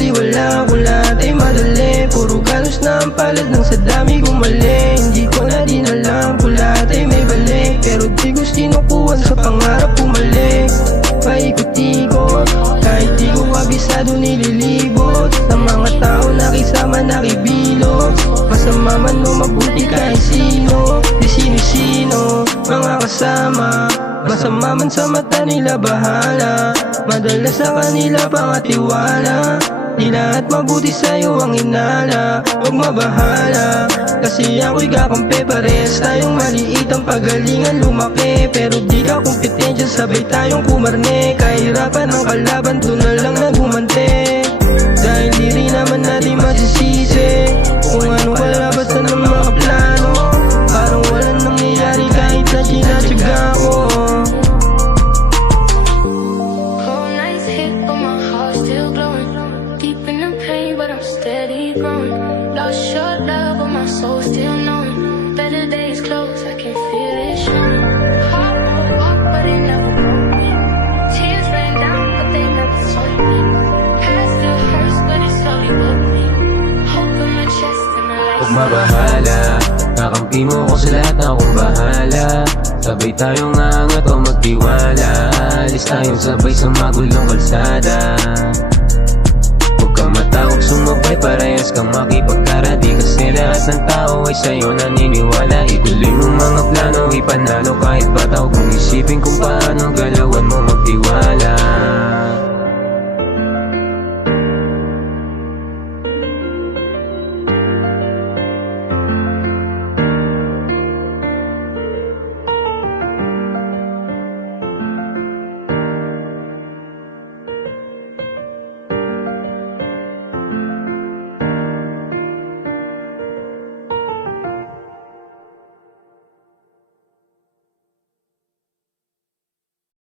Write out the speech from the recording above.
baliwala kung lahat ay madali. Puro galos na ang palad ng sa dami kong mali. Hindi ko na din alam kung lahat ay may balik, pero di ko sinukuhan sa pangarap bumalik. Paikot-ikot, kahit di ko kabisado nililibot sa mga tao nakisama nakibilot. Masama man o mabuti kahit sino, di sino-sino mga kasama. Masama man sa mata nila bahala, madalas sa kanila pangatiwala. Di lahat mabuti sa'yo ang inala, huwag mabahala. Kasi ako'y kakampi, parehas tayong maliit ang pagalingan lumaki. Pero di ka kompetensya, sabay tayong kumarne. Kahirapan ng kalaban, doon na lang naghumante. Dahil di rin naman natin masisisi kung ano kalabasan ng mga plano. Parang walang nangyayari kahit na sinatsaga ko. Cold nights hit but my heart still glowing. Deep in the pain but I'm steady growing. Lost your love but my soul still knowing. Better days close, I can feel it showing. Heart broke up but it never broke me. Tears rain down but they never sold me. Past still hurts but it slowly woke me. Hope in my chest and I like Huwag mabahala, kakampi mo ko sa lahat na akong bahala. Sabay tayong aangat o magtiwala. Alis tayong sabay sa magulong kalsada. Huwag kang matakot sumabay, parehas kang makipagkaradi. Kasi lahat ng tao ay sa'yo naniniwala. Ituloy mo mga plano, ipanalo kahit bata. Huwag mong isipin kung paano galawan mo magtiwala.